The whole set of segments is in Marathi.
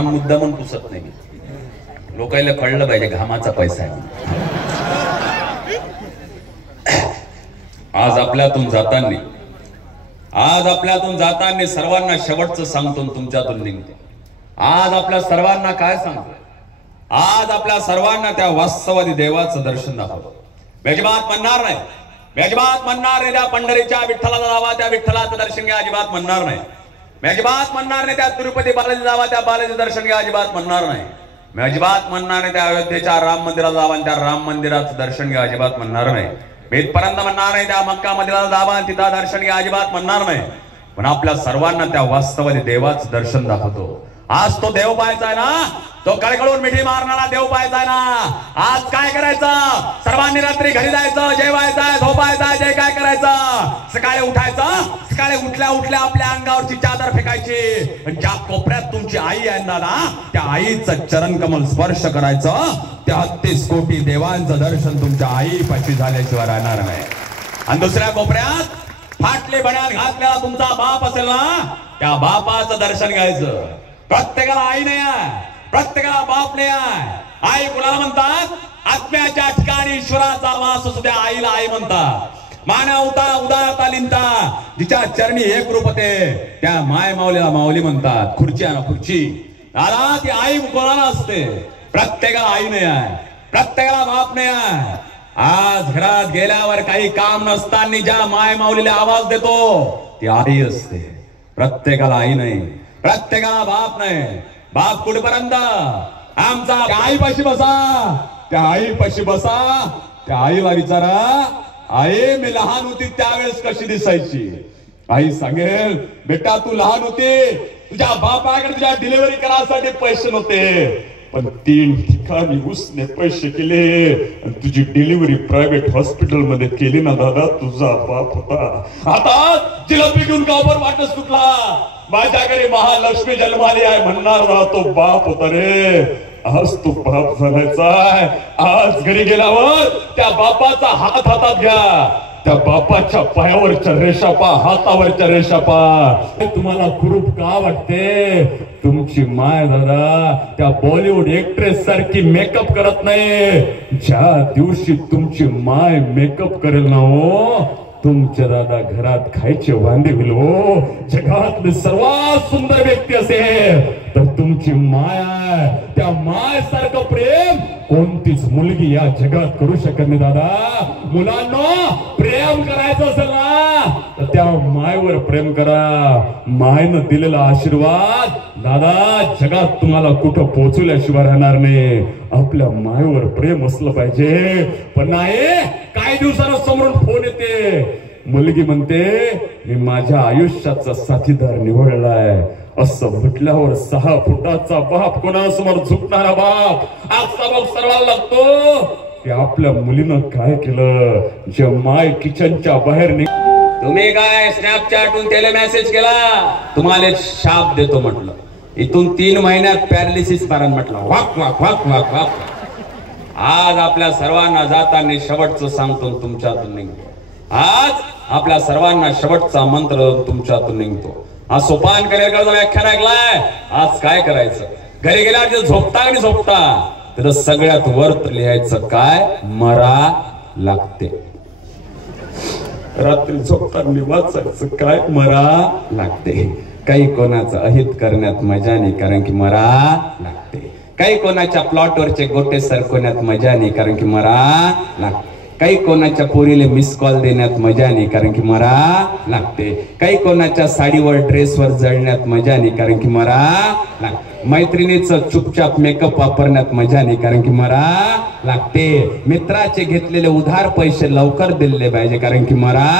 घाम मुद्दा म्हणून पुसत नाही. लोकांना कळलं पाहिजे घामाचा पैसा आहे. आज आपल्यातून जाताना सर्वांना शेवटचं सांगतो, तुमच्यातून निघतो. आज आपल्या सर्वांना काय सांगतो? आज आपल्या सर्वांना त्या वास्तववादी देवाचं दर्शन दाखवतो. अजिबात म्हणणार नाही, अजिबात म्हणणार नाही त्या पंढरीच्या विठ्ठलाला जावा, त्या विठ्ठलाचं दर्शन घ्या, अजिबात म्हणणार नाही. मी अजिबात म्हणणार नाही त्या तिरुपती बालाजी जावा, त्या बालाजी दर्शन घ्या, अजिबात म्हणणार नाही. मी अजिबात म्हणणार नाही त्या अयोध्येच्या राम मंदिराला जावा आणि त्या राम मंदिराचं दर्शन घ्या, अजिबात म्हणणार नाही. मी इथपर्यंत म्हणणार नाही त्या मक्का मंदिराला जावा आणि तिथं दर्शन घ्या, अजिबात म्हणणार नाही. पण आपल्या सर्वांना त्या वास्तवादी देवाचं दर्शन दाखवतो. आज तो देव पाहायचा आहे ना, तो कळकळून मिठी मारणारा देव पाहायचा आहे ना. आज काय करायचं? सर्वांनी रात्री घरी जायचं, जेवायचं, झोपायचं, जे काय करायचं, सकाळी उठायचं. सकाळी उठल्या उठल्या आपल्या अंगावरची चादर फेकायची. ज्या कोपऱ्यात तुमची आई आहे ना, त्या आईचं चरण कमल स्पर्श करायचं. 33 कोटी देवांचं दर्शन तुमच्या आईपाशी झाल्याशिवाय राहणार नाही. आणि दुसऱ्या कोपऱ्यात फाटले बण्यात घातलेला तुमचा बाप असेल ना, त्या बापाचं दर्शन घ्यायचं. प्रत्येकाला आई नाही आहे, प्रत्येकाला बाप नाही आहे. आई कुणाला म्हणतात? आत्म्याच्या ठिकाणी ईश्वराचा वास असू द्या, आईला आई म्हणतात. मानवता उदारता लिंता जिच्या चरणी एक रूप होते, त्या माय माऊलीला माऊली म्हणतात. खुर्ची आहे ना, खुर्ची. दादा ती आई कोणाला असते? प्रत्येकाला आई नाही आहे, प्रत्येकाला बाप नाही आहे. आज घरात गेल्यावर काही काम नसताना ज्या माय माऊलीला आवाज देतो ती आई असते. प्रत्येकाला आई नाही, प्रत्येकाला बाप नाही. बाप कुठपर्यंत? आमचा आईपाशी बसा, त्या आईपाशी बसा. त्या आईला विचारा, आई मी लहान होती त्यावेळेस कशी दिसायची? आई सांगेल, बेटा तू लहान होती, तुझ्या बापाकडे तुझ्या डिलिव्हरी करायसाठी पैसे नव्हते, पण 3 ठिकाणी उसने पैसे केले आणि तुझी डिलिव्हरी प्रायव्हेट हॉस्पिटल मध्ये केली ना दादा, तुझा बाप होता. आता जिलेबी घेऊन गावभर वाटच सुटला, माझ्या घरी महालक्ष्मी जन्माली आहे म्हणणार ना, तो बाप होता रे. आज तो बाप झालायचा. आज घरी गेल्यावर त्या बापाचा हात हातात घ्या, त्या बापाच्या पायावरच्या रेषा पा, हातावरच्या रेषा पा. तुम्हाला कुरूप का वाटते? तुमची माय दादा त्या बॉलिवूड एक्ट्रेस सारखी मेकअप करत नाही. ज्या दिवशी तुमची माय मेकअप करेल ना हो, तुमच्या दादा घरात खायचे वांदे होईल हो. जगातली सर्वात सुंदर व्यक्ती असेल तर तुमची माय आहे. त्या माय सारखं प्रेम कोणतीच मुलगी या जगात करू शकत नाही दादा. मुलांनो, प्रेम करायचं असेल ना तर त्या मायवर प्रेम करा. मायनं दिलेला आशीर्वाद दादा जगात तुम्हाला कुठं पोहोचवल्याशिवाय राहणार नाही. आपल्या मायवर प्रेम असलं पाहिजे. पण नाही, काही दिवसानं समोरून फोन येते, मुलगी म्हणते मी माझ्या आयुष्याचा साथीदार निवडलाय. असं म्हटल्यावर 6 फुटाचा बाप कोणासमोर झुकणारा बाप आज सबक सर्वांना लागतो की आपल्या मुलीनं काय केलं. जे माय किचनच्या बाहेर तुम्ही काय स्नॅपचॅटून त्याला मेसेज केला, तुम्हाला शाप देतो म्हटलं. इथून 3 महिन्यात पॅरालिसिस पारण म्हटलं. वाक वाक वाक वाक वाक. आज आपल्या सर्वांना जाताना शेवटचं सांगतो, तुमच्यातून निघतो. आज आपल्या सर्वांना शेवटचा मंत्र तुमच्यातून निघतो. आज सोपान करेकरचा व्याख्यान ऐकलाय. आज काय करायचं? घरी गेल्यावर झोपता आणि झोपता तर सगळ्यात वर लिहायचं काय? मरा लागते. रात्री झोपताना वाचायचं काय? मरा लागते. काही कोणाचं अहित करण्यात मजा नाही, कारण की मरा लागते. काही कोणाच्या प्लॉटवरचे गोटे सरकवण्यात मजा नाही, कारण की मरा लागते. काही कोणाच्या पोरीले मिस कॉल देण्यात मजा नाही, कारण की मरा लागते. काही कोणाच्या साडीवर ड्रेसवर जळण्यात मजा नाही, कारण की मरा लागते. मैत्रिणीचं चुपचाप मेकअप वापरण्यात मजा नाही, कारण की मरा लागते. मित्राचे घेतलेले उधार पैसे लवकर दिले पाहिजे, कारण की मरा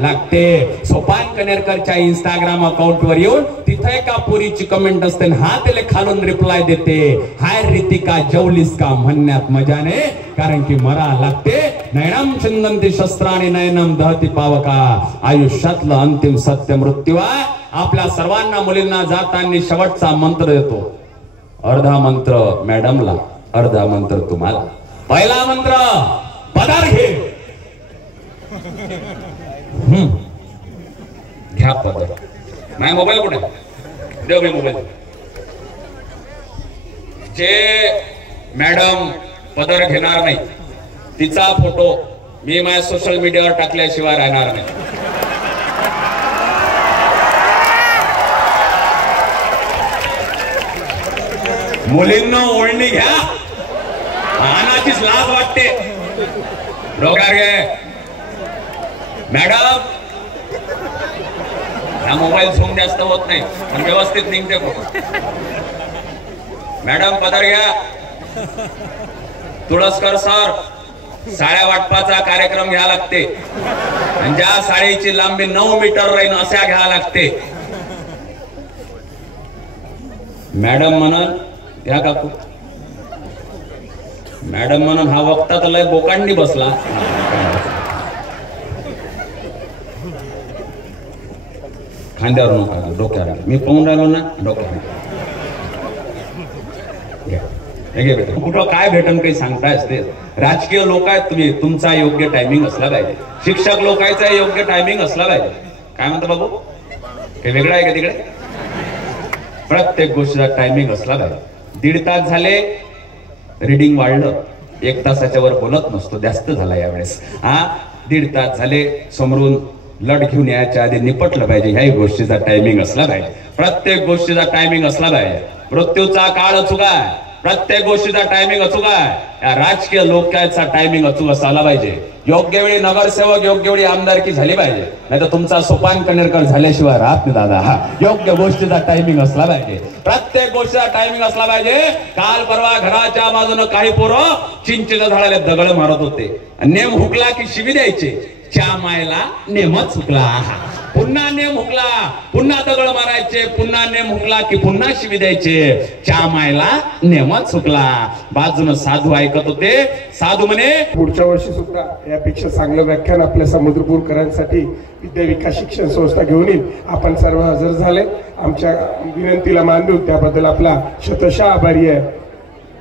लागते. सोपान कनेरकरच्या इंस्टाग्राम अकाउंट वर येऊन तिथे एका पोरीची कमेंट असते, हा त्याला खालून रिप्लाय देते, हाय रितिका जेवलीस का म्हणण्यात मजा नाही, कारण की मरा लागते. नयनम चिंदंती शस्त्राने नयनम दहती पावका. आयुष्यातलं अंतिम सत्य मृत्यू आहे. आपल्या सर्वांना मुलींना जाताना शेवटचा मंत्र देतो. अर्धा मंत्र मॅडमला, अर्धा मंत्र तुम्हाला. पहिला मंत्र पदार घे. घ्या पदार. नाही मोबाईल कुठे? देव मी मोबाईल. जे मॅडम पदर घेणार नाही तिचा फोटो मी माझ्या सोशल मीडियावर टाकल्याशिवाय राहणार नाही. मुलींना ओळणी घ्या, आनाचीच लाज वाटते. डोक्यावर घे मॅडम. हा मोबाईल झूम जास्त होत नाही पण व्यवस्थित निघते फोटो. मॅडम पदर घ्या. तुळसकर सर, साड्या वाटपाचा कार्यक्रम घ्या लागते आणि ज्या साडीची लांबी 9 मीटर राहील अशा घ्या लागते. मॅडम म्हणून घ्या काकू. मॅडम म्हणून हा वक्ता तर लय बोकांडी बसला. खांद्यावर नका, डोक्यावर. मी पाहून राहिलो ना, डोक्यावर. कुठं काय भेटन काही सांगताय असते. राजकीय लोक आहेत तुम्ही, तुमचा योग्य टायमिंग असला पाहिजे. शिक्षक लोकांचा योग्य टायमिंग असला पाहिजे. काय म्हणतो बाबू, हे वेगळं आहे का तिकडे? प्रत्येक गोष्टीचा टायमिंग असला पाहिजे. 1.5 तास झाले, रीडिंग वाढलं. 1 तासाच्या वर बोलत नसतो, जास्त झाला यावेळेस. 1.5 तास झाले, समोरून लढ घेऊन यायच्या आधी निपटलं पाहिजे. ह्याही गोष्टीचा टायमिंग असला पाहिजे. प्रत्येक गोष्टीचा टायमिंग असला पाहिजे. मृत्यूचा काळ अचूक आहे, प्रत्येक गोष्टीचा टायमिंग अचूक आहे. या राजकीय लोकांचा टायमिंग अचूक असायला पाहिजे. योग्य वेळी नगरसेवक, योग्य वेळी आमदारकी झाली पाहिजे. नाही तर तुमचा सोपान कनेरकर झाल्याशिवाय राहत नाही दादा. योग्य गोष्टीचा टायमिंग असला पाहिजे. प्रत्येक गोष्टीचा टायमिंग असला पाहिजे. काल परवा घराच्या बाजूने काही पोरं चिंचेच्या झाडाला दगड मारत होते. नेम हुकला की शिवी द्यायचे. च्या मायला नेमच हुकला. पुन्हा नेम हुकला, पुन्हा दगड मारायचे. पुन्हा नेम हुकला की पुन्हा शिवी द्यायचे. च्या मायला नेमच हुकला. बाजून साधू ऐकत होते. साधू म्हणे, पुढच्या वर्षी सुद्धा यापेक्षा चांगलं व्याख्यान आपल्या समुद्रपूरकरांसाठी विद्या विकास शिक्षण संस्था घेऊन येईल. आपण सर्व हजर झाले. आमच्या विनंतीला मान देऊ त्याबद्दल आपला शतशः आभारी आहे.